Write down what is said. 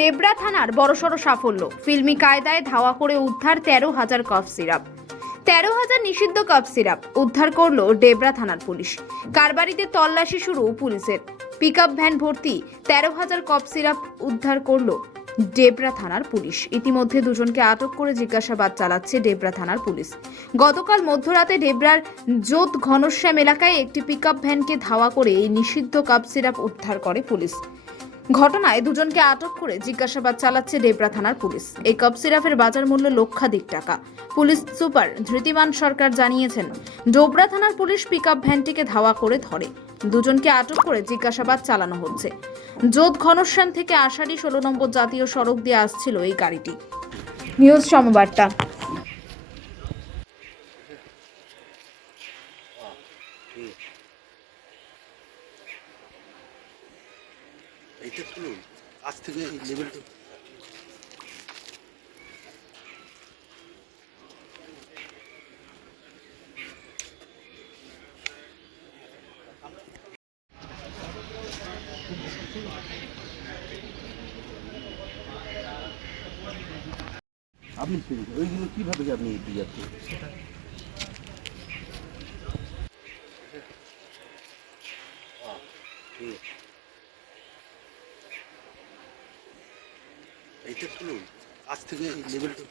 ডেবরা থানার বড়সড় সাফল্য। ফিল্মি কায়দায় ধাওয়া করে উদ্ধার তেরো হাজার কফ সিরাপ। তেরো হাজার নিষিদ্ধ কফ সিরাপ উদ্ধার করল ডেবরা থানার পুলিশ। কারবারিতে তল্লাশি শুরু পুলিশের। পিকআপ ভ্যান ভর্তি তেরো হাজার কফ সিরাপ উদ্ধার করল ডেবরা থানার পুলিশ। ইতিমধ্যে দুজনকে আটক করে জিজ্ঞাসাবাদ চালাচ্ছে ডেবরা থানার পুলিশ। গতকাল মধ্যরাতে ডেবরার জোত ঘনশ্যাম এলাকায় একটি পিকআপ ভ্যানকে ধাওয়া করে এই নিষিদ্ধ কাপ সিরাপ উদ্ধার করে পুলিশ। ঘটনায় দুজনকে আটক করে জিজ্ঞাসাবাদ চালাচ্ছে ডেবরা থানার পুলিশ। এই কপ সিরাপের বাজার মূল্য লক্ষাধিক টাকা। পুলিশ সুপার ধৃতিমান সরকার জানিয়েছেন, ডোবরা থানার পুলিশ পিকআপ ভ্যানটিকে ধাওয়া করে ধরে। দুজনকে আটক করে জিজ্ঞাসাবাদ চালানো হচ্ছে। যোধ ঘনশ্যাম থেকে আষাঢ়ি ষোলো নম্বর জাতীয় সড়ক দিয়ে আসছিল এই গাড়িটি। নিউজ সমবার্তা। আজ থেকে এই লেভেলটা আপনি ওইগুলো কীভাবে আপনি এগিয়ে যাচ্ছেন? এইটা শুনুন আজ থেকে লেভেলটা